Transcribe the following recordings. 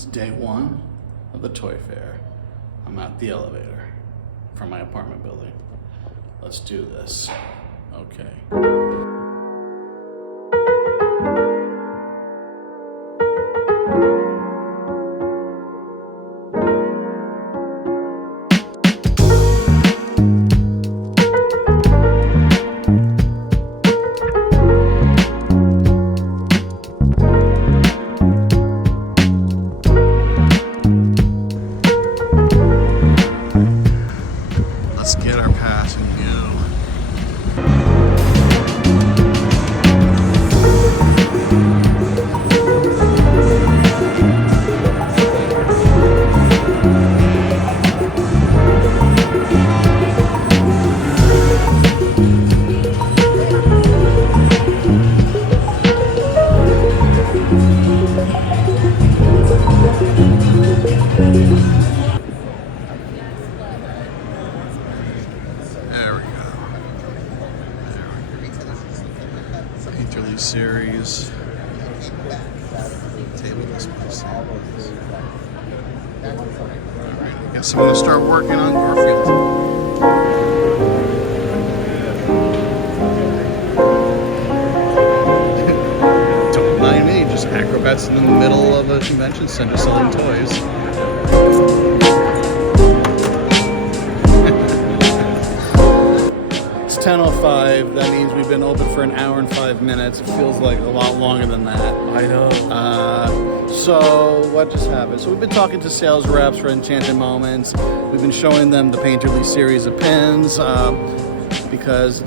It's day one of the toy fair. I'm at the elevator from my apartment building. Let's do this. Okay. Let's get our pass and go. Series table displays. Alright, I guess I'm gonna start working on Garfield. Don't mind me, just acrobats in the middle of a convention center selling toys. It's 10:05. That means we've been open for an hour and 5 minutes. It feels like a lot longer than that. I know. So what just happened? So we've been talking to sales reps for Enchanted Moments. We've been showing them the Painterly series of pins because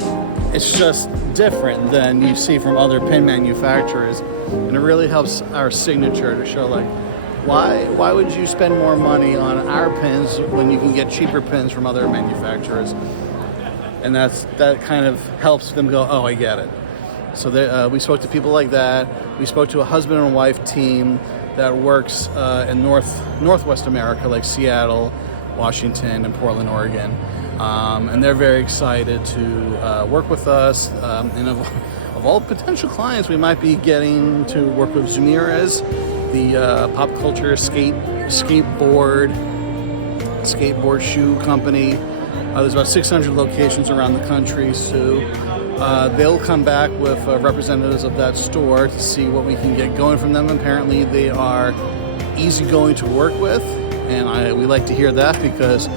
it's just different than you see from other pin manufacturers, and it really helps our signature to show like why would you spend more money on our pins when you can get cheaper pins from other manufacturers. And that kind of helps them go, oh, I get it. So we spoke to people like that. We spoke to a husband and wife team that works in Northwest America, like Seattle, Washington, and Portland, Oregon. And they're very excited to work with us. And of all potential clients, we might be getting to work with Zumirez, the pop culture skateboard shoe company. There's about 600 locations around the country, so they'll come back with representatives of that store to see what we can get going from them. Apparently they are easygoing to work with, and we like to hear that because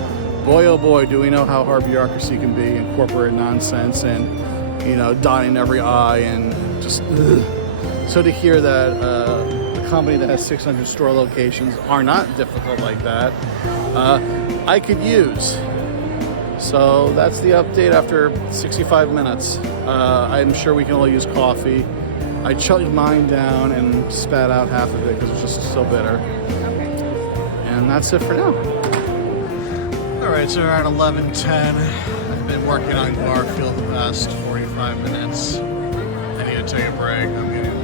boy oh boy do we know how hard bureaucracy can be and corporate nonsense and, you know, dotting every I and just ugh. So to hear that a company that has 600 store locations are not difficult like that, I could use. So that's the update after 65 minutes. I'm sure we can all use coffee. I chugged mine down and spat out half of it because it's just so bitter. And that's it for now. All right, so we're at 11:10. I've been working on Garfield the past 45 minutes. I need to take a break. I'm getting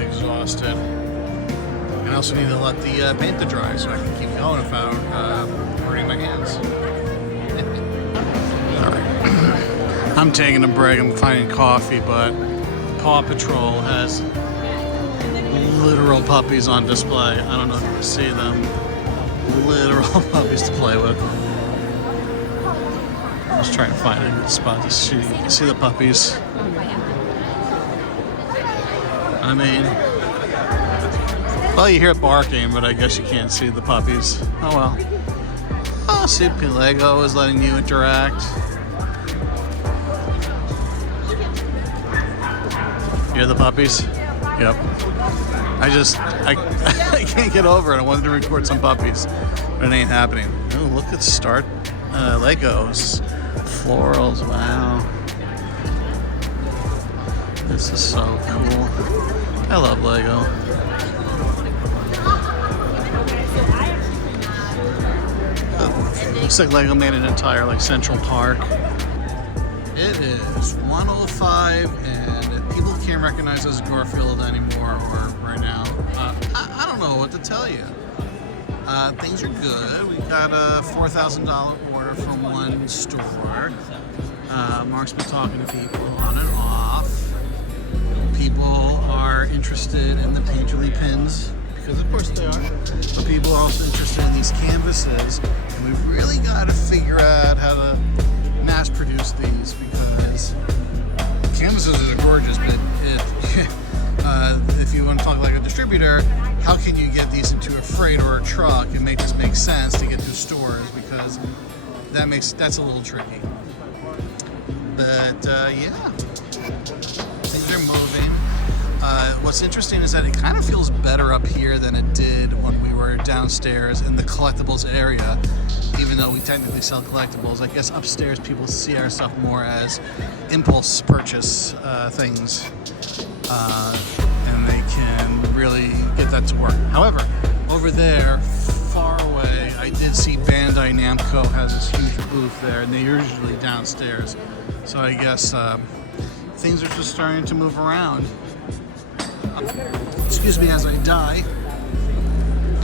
exhausted. And I also need to let the paint to dry so I can keep going without hurting my hands. I'm taking a break, I'm finding coffee, but Paw Patrol has literal puppies on display. I don't know if you can see them. Literal puppies to play with. I'm just trying to find a good spot to see the puppies. I mean, well, you hear barking, but I guess you can't see the puppies. Oh well. Oh, see, Lego is letting you interact. You hear the puppies? Yep. I can't get over it. I wanted to record some puppies, but it ain't happening. Oh, look at Start Legos. Florals, wow. This is so cool. I love Lego. Looks like Lego made an entire like Central Park. It is 1:05 and people can't recognize this Garfield anymore or right now. I don't know what to tell you. Things are good. We got a $4,000 order from one store. Mark's been talking to people on and off. People are interested in the Painterly pins because of course they are, but people are also interested in these canvases, and we really got to figure out how to mass produce these, because canvases are gorgeous, but if you want to talk like a distributor, how can you get these into a freight or a truck and make this make sense to get to stores, because that's a little tricky. But yeah, things are moving. What's interesting is that it kind of feels better up here than it did when we were downstairs in the collectibles area, even though we technically sell collectibles. I guess upstairs people see our stuff more as impulse purchase things, and they can really get that to work. However, over there, far away, I did see Bandai Namco has this huge booth there, and they're usually downstairs. So I guess things are just starting to move around. Excuse me as I die.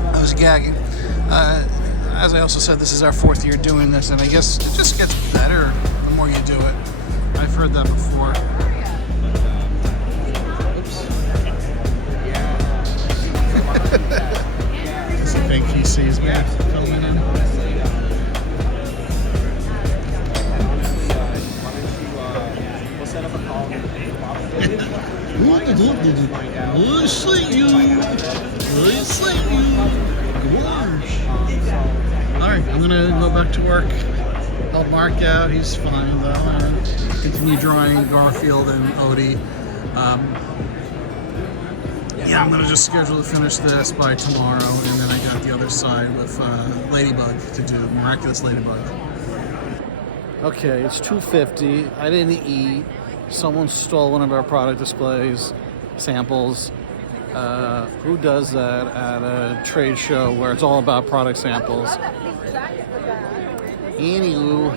I was gagging. As I also said, this is our 4th year doing this, and I guess it just gets better the more you do it. I've heard that before. Oops. Does he think he sees me coming in? Alright, I'm gonna go back to work. Help Mark out, he's fine though. And continue drawing Garfield and Odie. Yeah, I'm gonna just schedule to finish this by tomorrow, and then I got the other side with Ladybug to do, Miraculous Ladybug. Okay, it's 2:50. I didn't eat. Someone stole one of our product displays, samples. Who does that at a trade show where it's all about product samples? Anywho,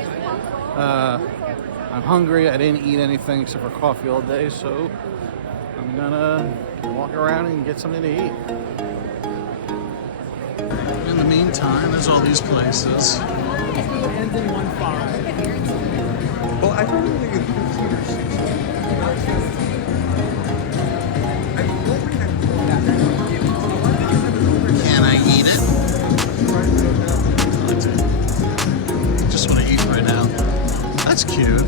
I'm hungry. I didn't eat anything except for coffee all day, so I'm gonna walk around and get something to eat. In the meantime, there's all these places. Ends in 1.5. Well, I don't really think it's computers. Can I eat it? I just want to eat right now. That's cute.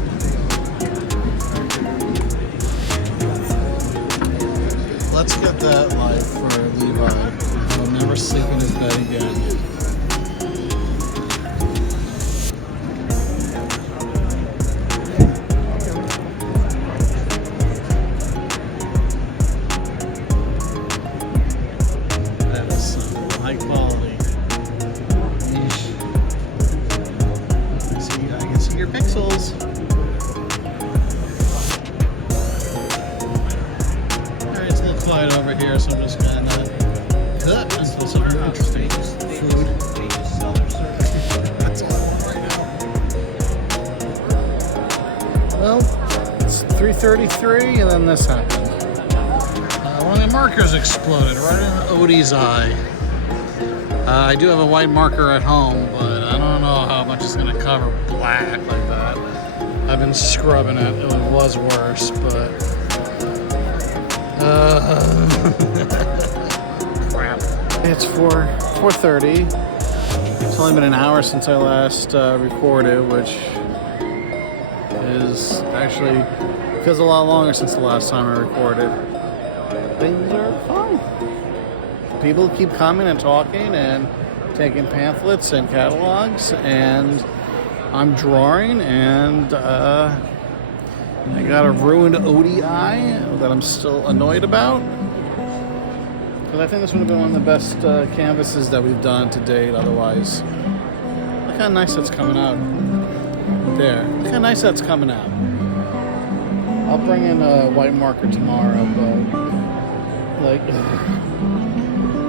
Let's get that life for Levi. He'll never sleep in his bed again. Over here, so I'm just gonna cut until something interesting. Food. That's all right now. Well, it's 3:33, and then this happened. One of the markers exploded right in Odie's eye. I do have a white marker at home, but I don't know how much it's gonna cover black like that. I've been scrubbing it. It was worse, but. Crap. It's 4:30. It's only been an hour since I last recorded, which is actually feels a lot longer since the last time I recorded. Things are fine. People keep coming and talking and taking pamphlets and catalogs, and I'm drawing, and I got a ruined Odie eye that I'm still annoyed about. Because I think this would have been one of the best canvases that we've done to date otherwise. Look how nice that's coming out. There. Look how nice that's coming out. I'll bring in a white marker tomorrow, but... like...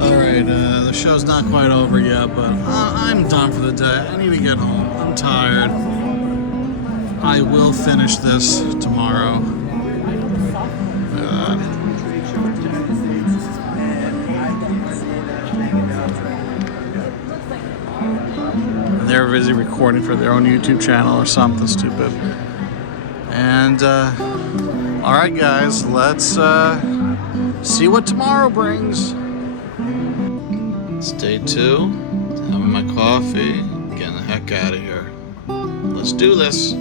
Alright, the show's not quite over yet, but I'm done for the day. I need to get home. I'm tired. I will finish this tomorrow. They're busy recording for their own YouTube channel or something stupid. And, alright guys, let's see what tomorrow brings. It's day 2. Having my coffee. Getting the heck out of here. Let's do this.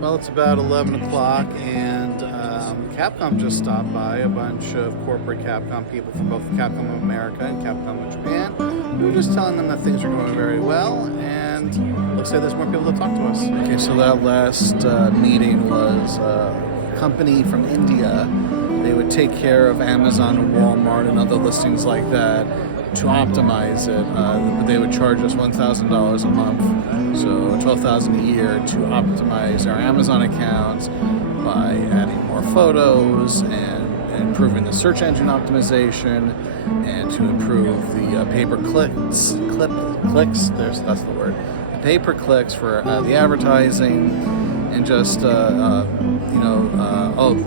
Well, it's about 11 o'clock, and Capcom just stopped by. A bunch of corporate Capcom people from both Capcom of America and Capcom of Japan. We were just telling them that things are going very well, and looks like there's more people to talk to us. Okay, so that last meeting was a company from India. They would take care of Amazon and Walmart and other listings like that to optimize it. They would charge us $1,000 a month, so $12,000 a year to optimize our Amazon accounts by adding more photos and improving the search engine optimization and to improve the pay-per-clicks. That's the word. The pay-per-clicks for the advertising and just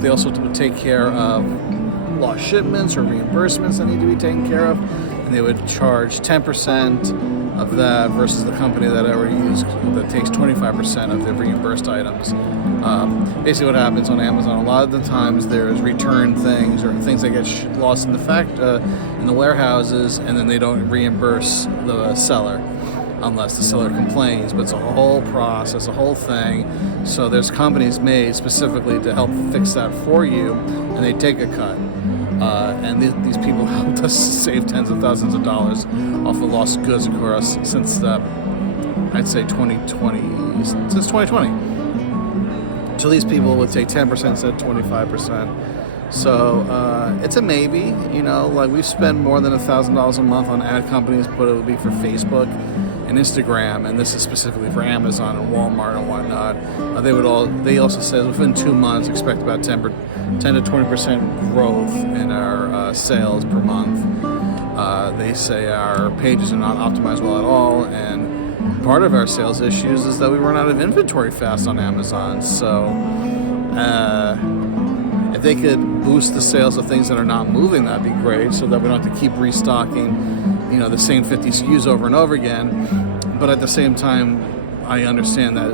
they also would take care of lost shipments or reimbursements that need to be taken care of, and they would charge 10% of that versus the company that I already used that takes 25% of the reimbursed items. Basically what happens on Amazon, a lot of the times there's return things or things that get lost in the warehouses, and then they don't reimburse the seller unless the seller complains. But it's a whole process, a whole thing. So there's companies made specifically to help fix that for you, and they take a cut. And these people helped us save tens of thousands of dollars off of lost goods, of course, since I'd say 2020. Since 2020. So these people would take 10% instead of 25%. So it's a maybe. Like we spend more than $1,000 a month on ad companies, but it would be for Facebook and Instagram, and this is specifically for Amazon and Walmart and whatnot. They also said within 2 months expect about 10 to 20% growth in our sales per month. They say our pages are not optimized well at all, and part of our sales issues is that we run out of inventory fast on Amazon. So if they could boost the sales of things that are not moving, that'd be great, so that we don't have to keep restocking the same 50 SKUs over and over again. But at the same time, I understand that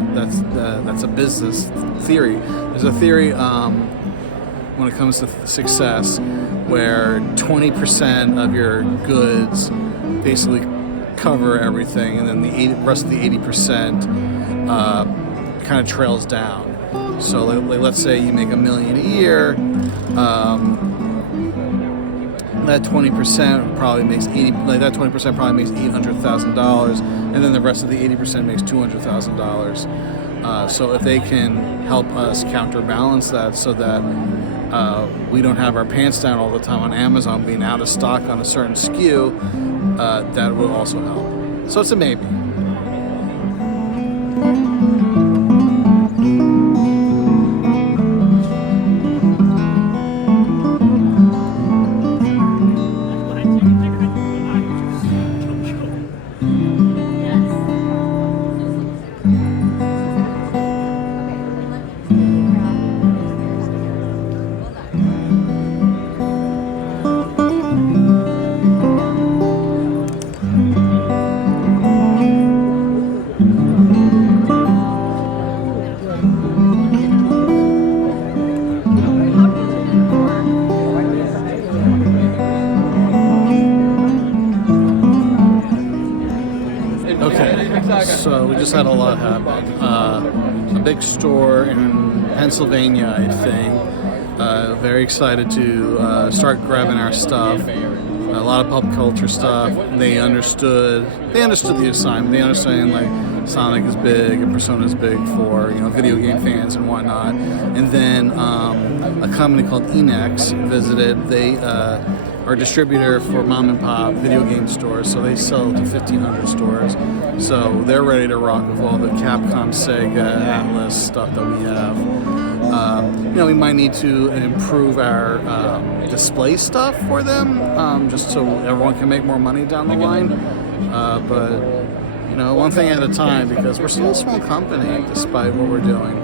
that's a business theory. There's a theory when it comes to success where 20% of your goods basically cover everything, and then the rest of the 80% kind of trails down. So let's say you make $1 million a year. that 20% probably makes that 20% probably makes $800,000, and then the rest of the 80% makes $200,000. So if they can help us counterbalance that, so that we don't have our pants down all the time on Amazon being out of stock on a certain SKU, that will also help. So it's a maybe. So we just had a lot happen. A big store in Pennsylvania, I think. Very excited to start grabbing our stuff. A lot of pop culture stuff. They understood the assignment. They understand like Sonic is big and Persona is big for video game fans and whatnot. And then a company called Enex visited. They are a distributor for mom and pop video game stores, so they sell to 1,500 stores. So they're ready to rock with all the Capcom, Sega, Atlas stuff that we have. We might need to improve our display stuff for them, just so everyone can make more money down the line. But one thing at a time, because we're still a small company despite what we're doing.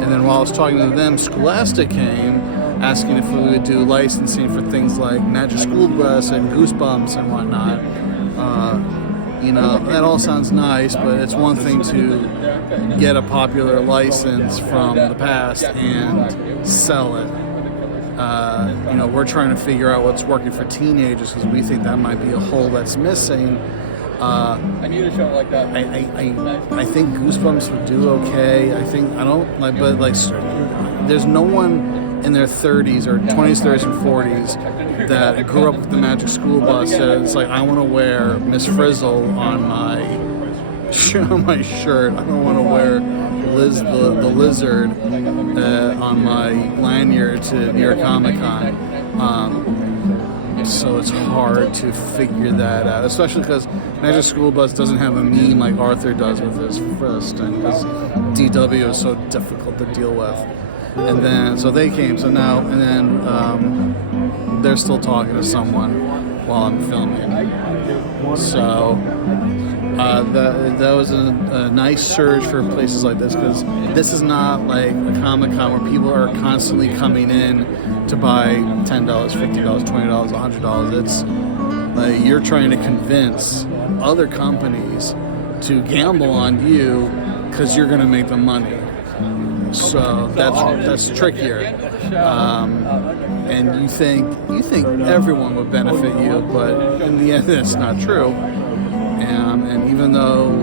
And then while I was talking to them, Scholastic came asking if we would do licensing for things like Magic School Bus and Goosebumps and whatnot. That all sounds nice, but it's one thing to get a popular license from the past and sell it. We're trying to figure out what's working for teenagers because we think that might be a hole that's missing. I think Goosebumps would do okay. There's no one in their 30s or 20s, 30s, and 40s that grew up with the Magic School Bus that it's like, I want to wear Miss Frizzle on my shirt. I don't want to wear Liz the Lizard on my lanyard to New York Comic Con. So it's hard to figure that out, especially because Magic School Bus doesn't have a meme like Arthur does with his fist, and his DW is so difficult to deal with. And then, so they came, they're still talking to someone while I'm filming. So that was a nice surge for places like this, because this is not like a Comic-Con where people are constantly coming in to buy $10, $50, $20, $100. It's like you're trying to convince other companies to gamble on you because you're going to make them money. So that's trickier, and you think everyone would benefit you, but in the end, it's not true. And even though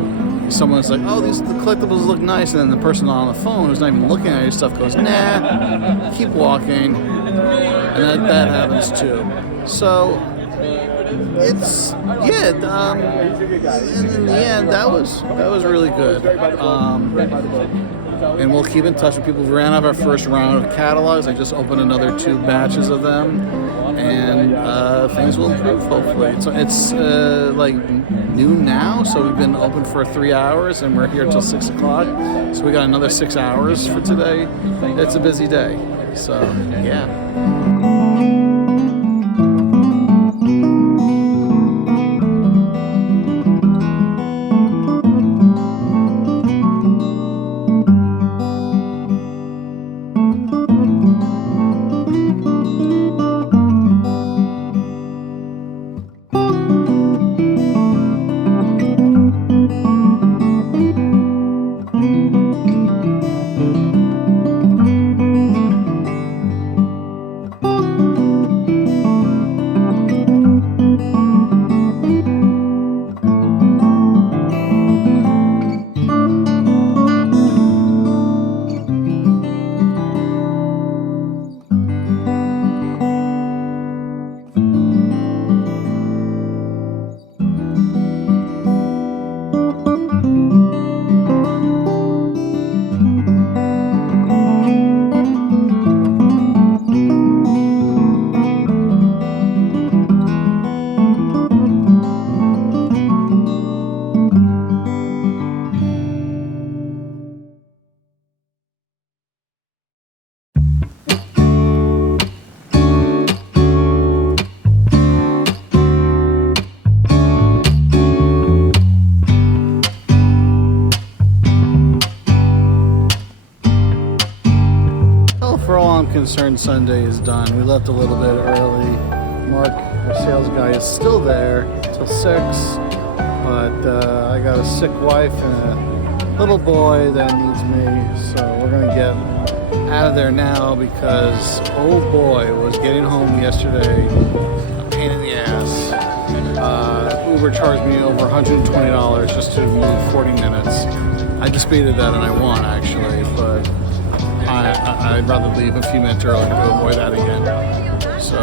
someone's like, "Oh, the collectibles look nice," and then the person on the phone who's not even looking at your stuff goes, "Nah, keep walking," and that happens too. So it's in the end, that was really good. And we'll keep in touch with people. We ran out of our first round of catalogs. I just opened another 2 batches of them, and things will improve hopefully. It's like noon now, so we've been open for 3 hours, and we're here till 6 o'clock. So we got another 6 hours for today. It's a busy day. So yeah. concerned, Sunday is done. We left a little bit early. Mark, our sales guy, is still there till 6, but I got a sick wife and a little boy that needs me, so we're gonna get out of there now because old boy was getting home yesterday, a pain in the ass. Uber charged me over $120 just to move 40 minutes. I disputed that and I won actually, but I'd rather leave a few minutes early to avoid that again. So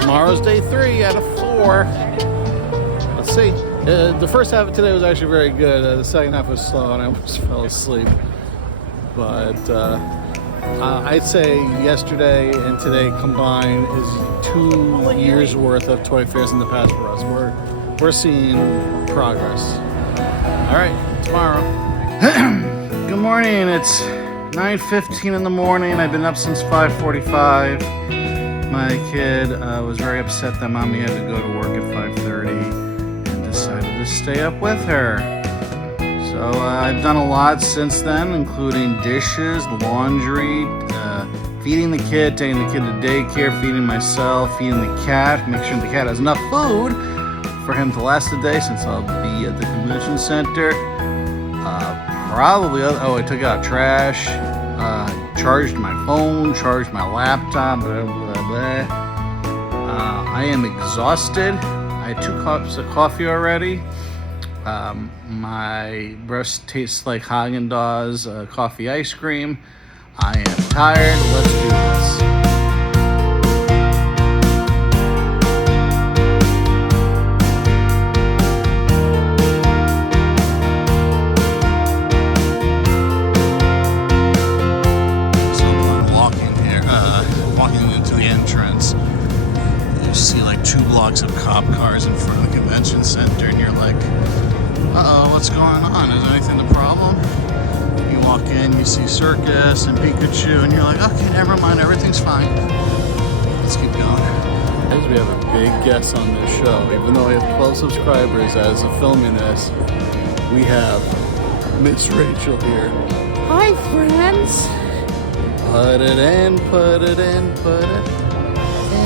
tomorrow's day 3 out of 4. Let's see. The first half of today was actually very good. The second half was slow and I almost fell asleep. But I'd say yesterday and today combined is 2 years worth of toy fairs in the past for us. We're seeing progress. All right, tomorrow. Good morning. It's 9:15 in the morning. I've been up since 5:45. My kid was very upset that mommy had to go to work at 5:30 and decided to stay up with her. So I've done a lot since then, including dishes, laundry, feeding the kid, taking the kid to daycare, feeding myself, feeding the cat, make sure the cat has enough food for him to last the day since I'll be at the convention center. I took out trash, charged my phone, charged my laptop, blah, blah, blah. I am exhausted. I had 2 cups of coffee already. My breath tastes like Haagen-Dazs coffee ice cream. I am tired. Let's do this. So I'm walking into the entrance. You see like 2 blocks of cop cars in front of the convention center, and you're like, uh-oh, what's going on? Is anything the problem? You walk in, you see Circus and Pikachu, and you're like, okay, never mind, everything's fine. Let's keep going. As we have a big guest on this show, even though we have 12 subscribers as of filming this, we have Miss Rachel here. Hi, friends. Put it in, put it in, put it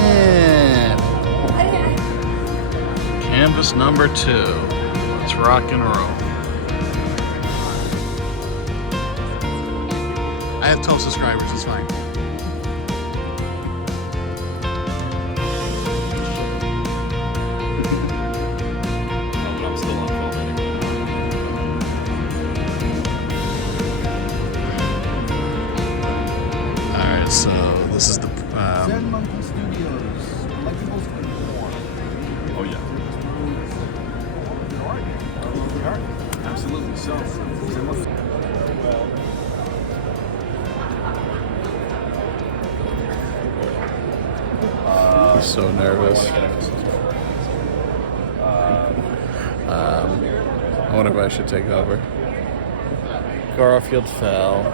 in. Canvas number 2. Let's rock and roll. I have 12 subscribers, it's fine. I'm still on film. Alright, so this is the Zen Monkey Studios. Collectibles and more. Oh yeah. Absolutely. So, Zen Monkey. He's so nervous. I wonder if I should take over. Garfield fell.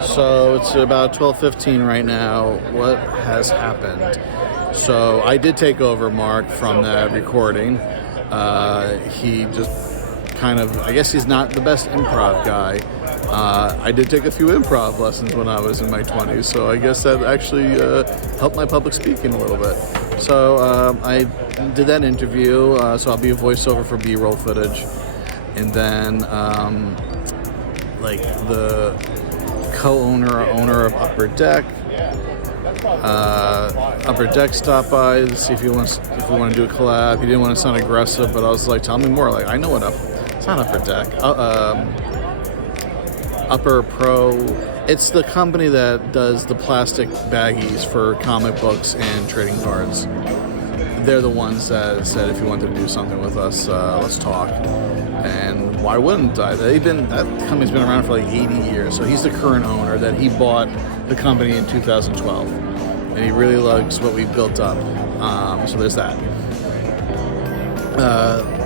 So it's about 12:15 right now. What has happened? So I did take over Mark from that recording. He just kind of, I guess he's not the best improv guy. I did take a few improv lessons when I was in my 20s, so I guess that actually helped my public speaking a little bit. So I did that interview, so I'll be a voiceover for B-roll footage. And then like the co-owner or owner of Upper Deck stopped by to see if we want to do a collab. He didn't want to sound aggressive, but I was like, tell me more. Like, I know what it's not Upper Deck. Upper Pro. It's the company that does the plastic baggies for comic books and trading cards. They're the ones that said if you wanted to do something with us, let's talk. And why wouldn't I? That company's been around for like 80 years. So he's the current owner that he bought the company in 2012. And he really likes what we built up. So there's that.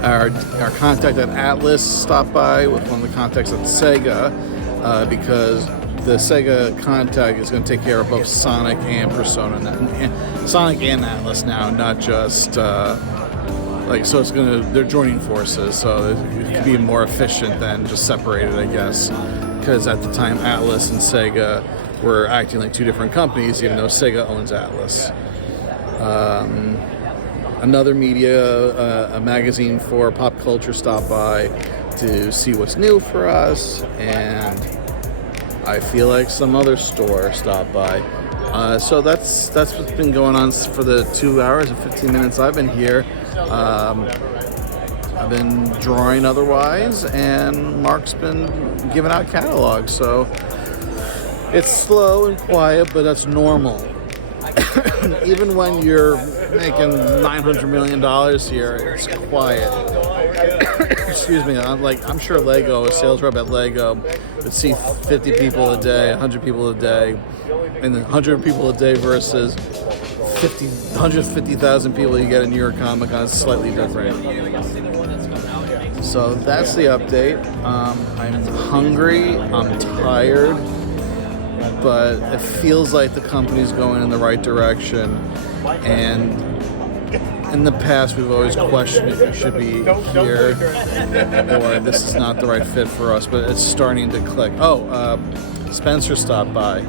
Our contact at Atlas stopped by with one of the contacts at Sega because the Sega contact is going to take care of both Sonic and Persona, Sonic and Atlas now, not just so they're joining forces, so it can be more efficient than just separated, I guess, because at the time Atlas and Sega we're acting like two different companies, even though Sega owns Atlas. Another media, a magazine for pop culture, stopped by to see what's new for us, and I feel like some other store stopped by. So that's what's been going on for the 2 hours and 15 minutes I've been here. I've been drawing otherwise, and Mark's been giving out catalogs. So it's slow and quiet, but that's normal. Even when you're making $900 million here, it's quiet. Excuse me. I'm sure Lego, a sales rep at Lego, would see 50 people a day, 100 people a day, and 100 people a day versus 150,000 people you get in New York Comic Con is slightly different. So that's the update. I'm hungry. I'm tired. But it feels like the company's going in the right direction. And in the past, we've always questioned if we should be here or this is not the right fit for us. But it's starting to click. Oh, Spencer stopped by.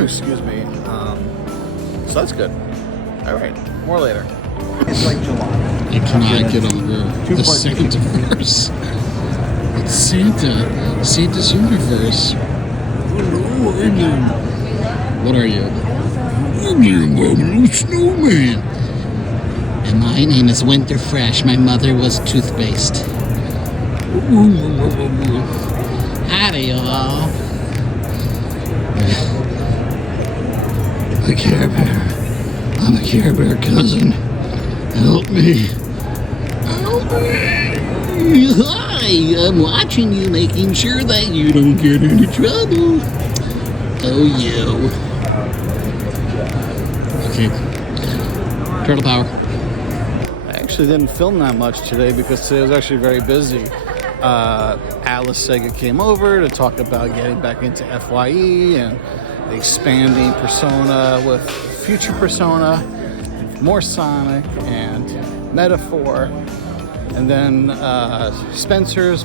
Excuse me. So that's good. All right. More later. It's like July. I cannot get over the Santa verse. It's Santa. Santa's universe. What are you? I'm your little snowman. And my name is Winter Fresh. My mother was tooth-based. Howdy, y'all. A Care Bear. I'm a Care Bear cousin. Help me. Help me. Hi, I'm watching you, making sure that you don't get into trouble. Oh, you. Okay. Turtle power. I actually didn't film that much today because today was actually very busy. Atlas Sega came over to talk about getting back into FYE and expanding Persona with future Persona, more Sonic and Metaphor. And then some Spencers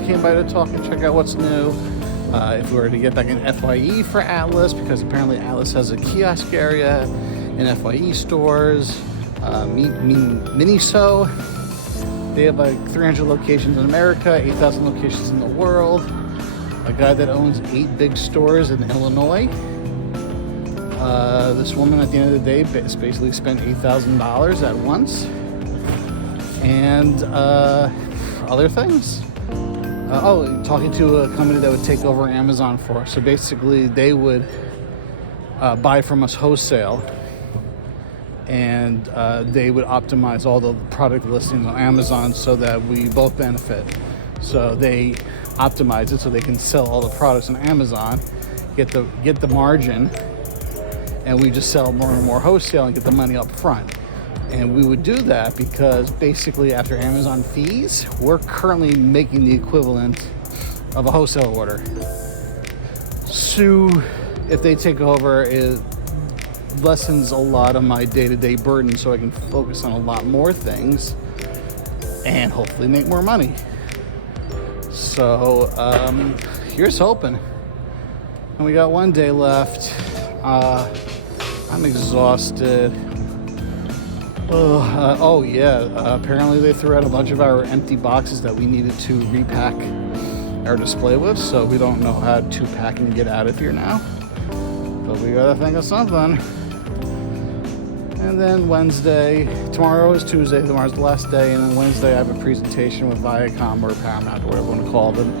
came by to talk and check out what's new. If we were to get back in FYE for Atlas, because apparently Atlas has a kiosk area in FYE stores. Miniso, they have like 300 locations in America, 8,000 locations in the world. A guy that owns 8 big stores in Illinois. This woman at the end of the day basically spent $8,000 at once. And other things. Talking to a company that would take over Amazon for us. So basically, they would buy from us wholesale, and they would optimize all the product listings on Amazon so that we both benefit. So they optimize it so they can sell all the products on Amazon, get the margin, and we just sell more and more wholesale and get the money up front. And we would do that because basically after Amazon fees, we're currently making the equivalent of a wholesale order. So if they take over, it lessens a lot of my day-to-day burden so I can focus on a lot more things and hopefully make more money. So here's hoping. And we got one day left. I'm exhausted. Apparently they threw out a bunch of our empty boxes that we needed to repack our display with, so we don't know how to pack and get out of here now. But we gotta think of something. And then tomorrow is Tuesday, tomorrow's the last day, and then Wednesday I have a presentation with Viacom or Paramount or whatever you want to call them.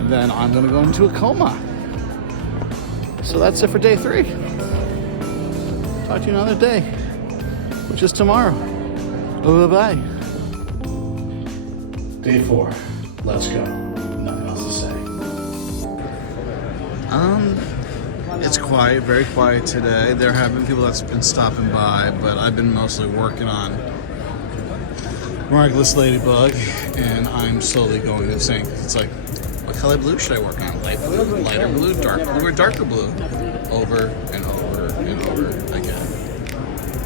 And then I'm gonna go into a coma. So that's it for day 3. Talk to you another day, which is tomorrow. Bye-bye. Day 4. Let's go. Nothing else to say. It's quiet, very quiet today. There have been people that's been stopping by, but I've been mostly working on Miraculous Ladybug, and I'm slowly going insane. It's like, what color blue should I work on? Light blue, lighter blue, dark blue, or darker blue? Over and over and over again.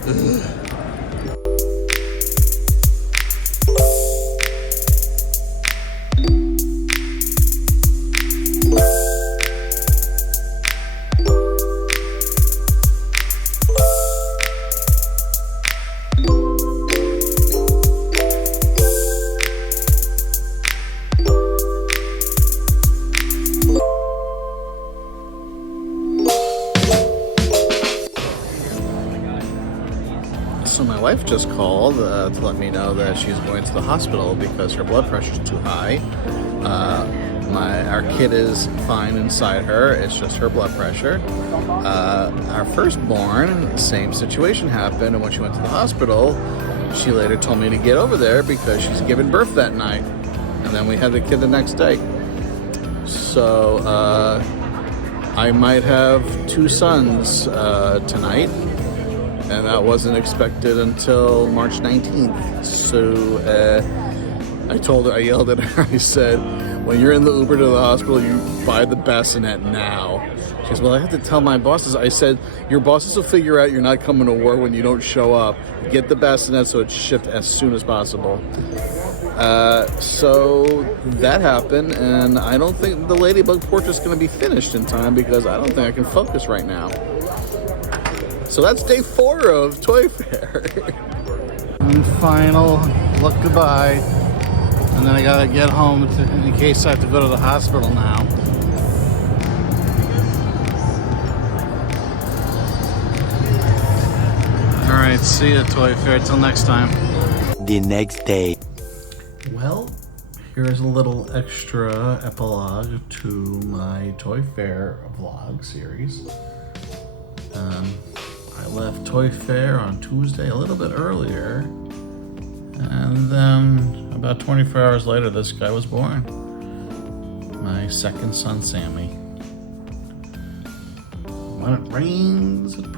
Ugh. my wife just called to let me know that she's going to the hospital because her blood pressure is too high. Our kid is fine inside her, it's just her blood pressure. Our firstborn, same situation happened, and when she went to the hospital, she later told me to get over there because she's giving birth that night. And then we had the kid the next day. So I might have 2 sons tonight, and that wasn't expected until March 19th. So I told her, I yelled at her, I said, when you're in the Uber to the hospital, you buy the bassinet now. She goes, well, I have to tell my bosses. I said, your bosses will figure out you're not coming to work when you don't show up. Get the bassinet so it's shipped as soon as possible. So that happened, and I don't think the Ladybug portrait is going to be finished in time because I don't think I can focus right now. So that's day 4 of Toy Fair. And final look goodbye. And then I gotta get home in case I have to go to the hospital now. Alright, see ya, Toy Fair. Till next time. The next day. Well, here's a little extra epilogue to my Toy Fair vlog series. I left Toy Fair on Tuesday a little bit earlier, and then about 24 hours later, this guy was born. My second son, Sammy. When it rains, it